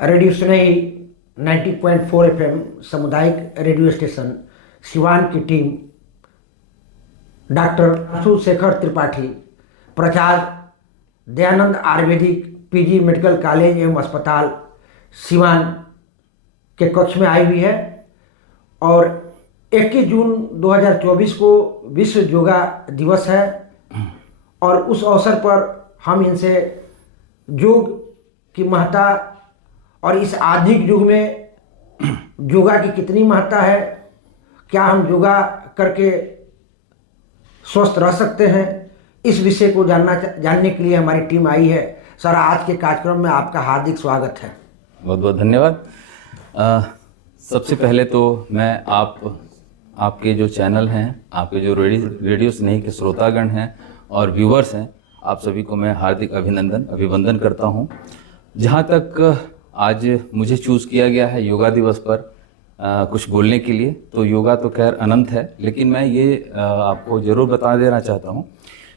Radio सुनई 90.4 FM सामुदायिक radio station Siwan की टीम डॉक्टर आशु शेखर त्रिपाठी, प्राचार्य Dayanand Ayurvedic PG medical college एवं अस्पताल सिवान के कक्ष में आई हुई है और 21 जून 2024 को विश्व योगा दिवस है और उस अवसर पर हम इनसे योग की महत्ता और इस आधुनिक युग में योगा की कितनी महत्ता है, क्या हम योगा करके स्वस्थ रह सकते हैं, इस विषय को जानने के लिए हमारी टीम आई है। सर, आज के कार्यक्रम में आपका हार्दिक स्वागत है। बहुत बहुत धन्यवाद। सबसे पहले तो मैं आपके जो चैनल हैं, आपके जो रेडियो स्नेही के श्रोतागण हैं और व्यूवर्स हैं, आप सभी को मैं हार्दिक अभिवंदन करता हूं। जहां तक आज मुझे चूज़ किया गया है योगा दिवस पर कुछ बोलने के लिए, तो योगा तो खैर अनंत है, लेकिन मैं ये आपको ज़रूर बता देना चाहता हूँ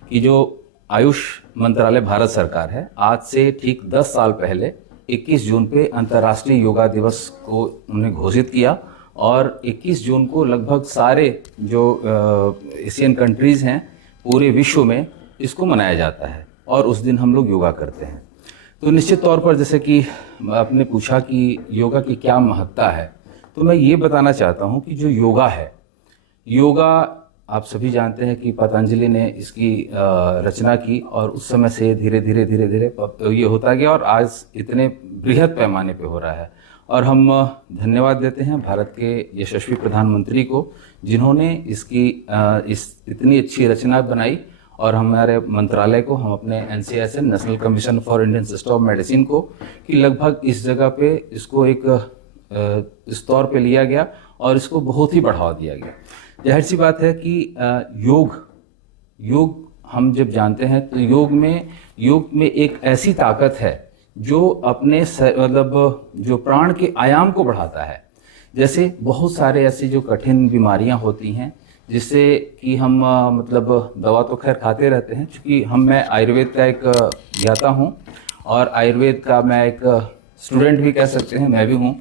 कि जो आयुष मंत्रालय भारत सरकार है, आज से ठीक 10 साल पहले 21 जून पे अंतर्राष्ट्रीय योगा दिवस को उन्होंने घोषित किया और 21 जून को लगभग सारे जो एशियन कंट्रीज़ हैं पूरे विश्व में इसको मनाया जाता है और उस दिन हम लोग योगा करते हैं। तो निश्चित तौर पर जैसे कि आपने पूछा कि योगा की क्या महत्ता है, तो मैं ये बताना चाहता हूँ कि जो योगा है, योगा आप सभी जानते हैं कि पतंजलि ने इसकी रचना की और उस समय से धीरे धीरे ये होता गया और आज इतने बृहद पैमाने पे हो रहा है। और हम धन्यवाद देते हैं भारत के यशस्वी प्रधानमंत्री को, जिन्होंने इसकी इतनी अच्छी रचना बनाई और हमारे मंत्रालय को, हम अपने NCSM national commission for Indian system of medicine को, कि लगभग इस जगह पे इसको एक इस तौर पे लिया गया और इसको बहुत ही बढ़ावा दिया गया। जाहिर सी बात है कि योग हम जब जानते हैं तो योग में एक ऐसी ताकत है जो अपने मतलब जो प्राण के आयाम को बढ़ाता है। जैसे बहुत सारे ऐसी जो कठिन बीमारियां होती हैं जिससे कि हम मतलब दवा तो खैर खाते रहते हैं, चूँकि मैं आयुर्वेद का एक ज्ञाता हूँ और आयुर्वेद का मैं एक स्टूडेंट भी कह सकते हैं, मैं भी हूँ।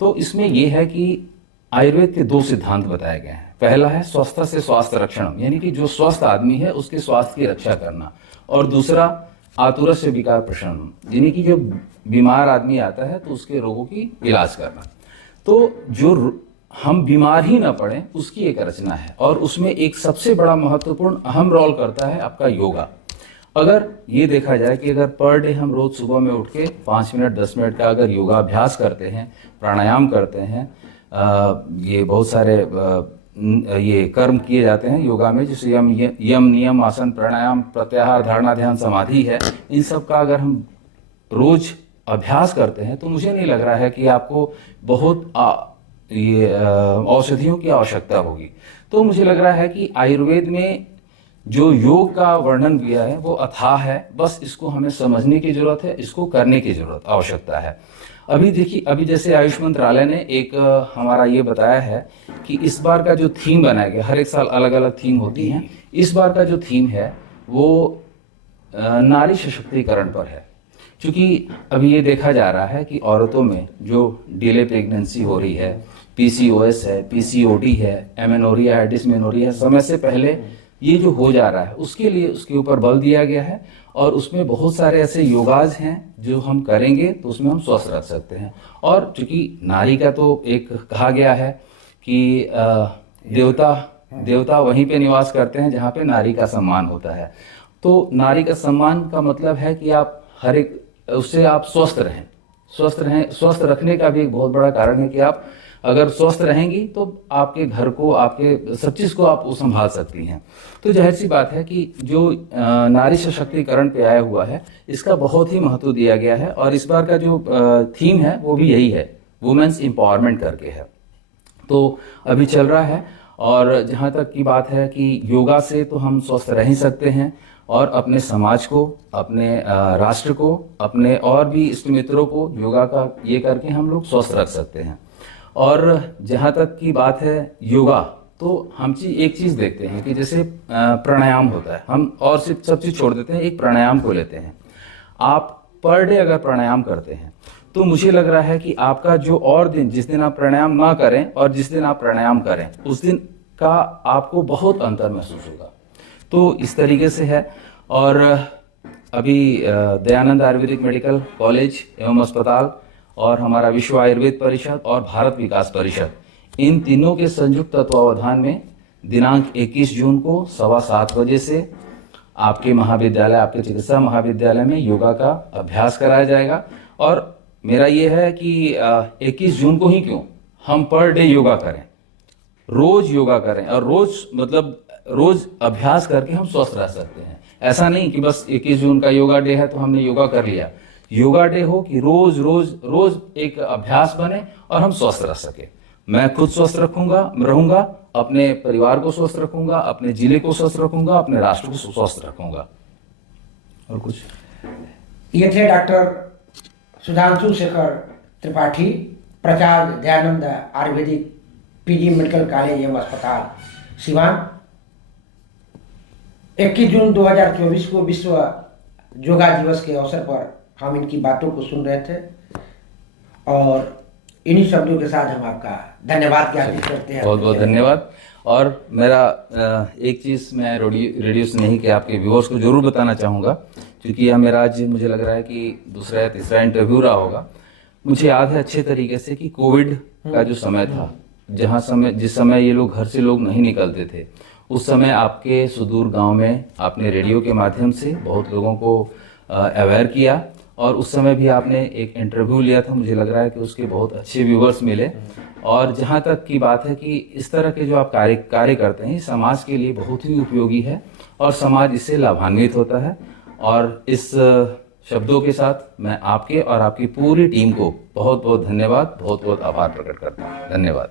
तो इसमें यह है कि आयुर्वेद के 2 सिद्धांत बताए गए हैं। पहला है स्वस्थ से स्वास्थ्य रक्षण, यानी कि जो स्वस्थ आदमी है उसके स्वास्थ्य की रक्षा करना, और दूसरा आतुर से विकार प्रशमनम, यानी कि जो बीमार आदमी आता है तो उसके रोगों की इलाज करना। तो जो हम बीमार ही ना पड़े उसकी एक रचना है और उसमें एक सबसे बड़ा महत्वपूर्ण अहम रोल करता है आपका योगा। अगर ये देखा जाए कि अगर पर डे हम रोज सुबह में उठ के 5 मिनट 10 मिनट का अगर योगाभ्यास करते हैं, प्राणायाम करते हैं, ये बहुत सारे ये कर्म किए जाते हैं योगा में, जैसे यम नियम आसन प्राणायाम प्रत्याहार धारणा ध्यान समाधि है, इन सब का अगर हम रोज अभ्यास करते हैं तो मुझे नहीं लग रहा है कि आपको बहुत ये औषधियों की आवश्यकता होगी। तो मुझे लग रहा है कि आयुर्वेद में जो योग का वर्णन किया है वो अथाह है, बस इसको हमें समझने की जरूरत है, इसको करने की जरूरत आवश्यकता है। अभी देखिए, अभी जैसे आयुष मंत्रालय ने एक हमारा ये बताया है कि इस बार का जो थीम बनाया गया, हर एक साल अलग अलग थीम होती हैं, इस बार का जो थीम है वो नारी सशक्तिकरण पर है। क्योंकि अभी ये देखा जा रहा है कि औरतों में जो डिले प्रेगनेंसी हो रही है, PCOS है, PCOD है, एमेनोरिया है, डिसमेनोरिया है, समय से पहले ये जो हो जा रहा है उसके लिए उसके ऊपर बल दिया गया है और उसमें बहुत सारे ऐसे योगाज हैं जो हम करेंगे तो उसमें हम स्वस्थ रह सकते हैं। और चूंकि नारी का तो एक कहा गया है कि देवता वहीं पे निवास करते हैं जहाँ पे नारी का सम्मान होता है। तो नारी का सम्मान का मतलब है कि आप हर एक उससे आप स्वस्थ रहें। स्वस्थ रखने का भी एक बहुत बड़ा कारण है कि आप अगर स्वस्थ रहेंगी तो आपके घर को, आपके सब चीज को आप संभाल सकती हैं। तो जाहिर सी बात है कि जो नारी सशक्तिकरण पे आया हुआ है इसका बहुत ही महत्व दिया गया है और इस बार का जो थीम है वो भी यही है, वुमेन्स एम्पावरमेंट करके है। तो अभी चल रहा है और जहाँ तक की बात है कि योगा से तो हम स्वस्थ रह ही सकते हैं और अपने समाज को, अपने राष्ट्र को, अपने और भी इष्ट मित्रों को योगा का ये करके हम लोग स्वस्थ रख सकते हैं। और जहाँ तक की बात है योगा, तो हम एक चीज़ देखते हैं कि जैसे प्राणायाम होता है, हम और सिर्फ सब चीज़ छोड़ देते हैं, एक प्राणायाम को लेते हैं। आप पर डे अगर प्राणायाम करते हैं तो मुझे लग रहा है कि आपका जो और दिन, जिस दिन आप प्राणायाम ना करें और जिस दिन आप प्राणायाम करें, उस दिन का आपको बहुत अंतर महसूस होगा। तो इस तरीके से है। और अभी दयानंद आयुर्वेदिक मेडिकल कॉलेज एवं अस्पताल और हमारा विश्व आयुर्वेद परिषद और भारत विकास परिषद, इन तीनों के संयुक्त तत्वावधान में दिनांक 21 जून को 7:15 बजे से आपके महाविद्यालय, आपके चिकित्सा महाविद्यालय में योगा का अभ्यास कराया जाएगा। और मेरा ये है कि 21 जून को ही क्यों, हम पर डे योगा करें, रोज योगा करें, और रोज मतलब रोज अभ्यास करके हम स्वस्थ रह सकते हैं। ऐसा नहीं कि बस 21 जून का योगा डे है तो हमने योगा कर लिया। योगा डे हो कि रोज रोज रोज एक अभ्यास बने और हम स्वस्थ रह सके। मैं खुद स्वस्थ रहूंगा, अपने परिवार को स्वस्थ रखूंगा, अपने जिले को स्वस्थ रखूंगा, अपने राष्ट्र को स्वस्थ रखूंगा। और कुछ ये थे डॉक्टर सुधांशु शेखर त्रिपाठी, प्राचार्य Dayanand Ayurvedic PG medical college एवं अस्पताल सिवान। 21 जून 2024 को विश्व योगा दिवस के अवसर पर हम इनकी बातों को सुन रहे थे, और इन्हीं शब्दों के साथ हम आपका धन्यवाद ज्ञापित करते हैं। बहुत बहुत धन्यवाद। और मेरा एक चीज मैं रेडियो स्नेही के आपके व्यूअर्स को जरूर बताना चाहूँगा, क्योंकि यह मेरा आज मुझे लग रहा है कि दूसरा या तीसरा इंटरव्यू रहा होगा। मुझे याद है अच्छे तरीके से कि कोविड का जो समय था, जिस समय ये लोग घर से लोग नहीं निकलते थे, उस समय आपके सुदूर गांव में आपने रेडियो के माध्यम से बहुत लोगों को अवेयर किया, और उस समय भी आपने एक इंटरव्यू लिया था। मुझे लग रहा है कि उसके बहुत अच्छे व्यूवर्स मिले। और जहाँ तक की बात है कि इस तरह के जो आप कार्य करते हैं, समाज के लिए बहुत ही उपयोगी है और समाज इससे लाभान्वित होता है। और इस शब्दों के साथ मैं आपके और आपकी पूरी टीम को बहुत बहुत धन्यवाद, बहुत बहुत आभार प्रकट करता हूँ। धन्यवाद।